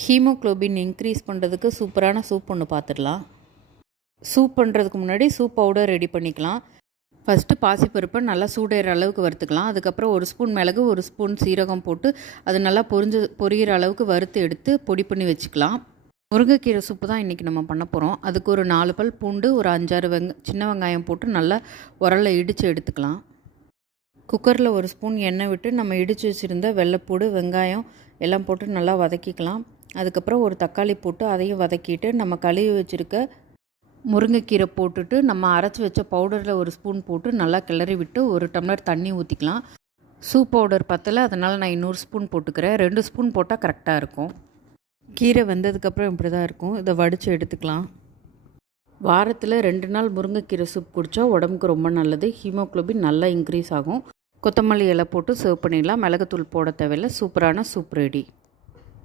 Haemoglobin increase பண்ணுறதுக்கு சூப்பரான soup ஒன்று பார்த்துடலாம். சூப் பண்ணுறதுக்கு முன்னாடி சூப் பவுடர் ரெடி பண்ணிக்கலாம். ஃபஸ்ட்டு பாசிப்பருப்பை நல்லா சூடேற அளவுக்கு வறுத்துக்கலாம். அதுக்கப்புறம் 1 ஸ்பூன் மிளகு, 1 ஸ்பூன் சீரகம் போட்டு அது நல்லா பொரியிற அளவுக்கு வறுத்து எடுத்து பொடி பண்ணி வச்சுக்கலாம். முருங்கைக்கீரை சூப்பு தான் இன்றைக்கி நம்ம பண்ண போகிறோம். அதுக்கு ஒரு 4 பல் பூண்டு, ஒரு 5-6 சின்ன வெங்காயம் போட்டு நல்லா உரலில் இடித்து எடுத்துக்கலாம். குக்கரில் 1 ஸ்பூன் எண்ணெய் விட்டு நம்ம இடித்து வச்சுருந்த வெள்ளைப்பூடு, வெங்காயம் எல்லாம் போட்டு நல்லா வதக்கிக்கலாம். அதுக்கப்புறம் ஒரு தக்காளி போட்டு அதையும் வதக்கிட்டு நம்ம கழுவி வச்சுருக்க முருங்கைக்கீரை போட்டுட்டு நம்ம அரைச்சி வச்ச பவுடரில் 1 ஸ்பூன் போட்டு நல்லா கிளறி விட்டு 1 டம்ளர் தண்ணி ஊற்றிக்கலாம். சூப் பவுடர் பத்தலை, அதனால் நான் 200 ஸ்பூன் போட்டுக்கிறேன். 2 ஸ்பூன் போட்டால் கரெக்டாக இருக்கும். கீரை வெந்ததுக்கப்புறம் இப்படி தான் இருக்கும். இதை வடித்து எடுத்துக்கலாம். வாரத்தில் 2 நாள் முருங்கைக்கீரை சூப் குடித்தா உடம்புக்கு ரொம்ப நல்லது. ஹீமோகுளோபின் நல்லா இன்க்ரீஸ் ஆகும். கொத்தமல்லி இலை போட்டு சர்வ் பண்ணிடலாம். மிளகுத்தூள் போட தேவையில்லை. சூப்பரான சூப் ரெடி.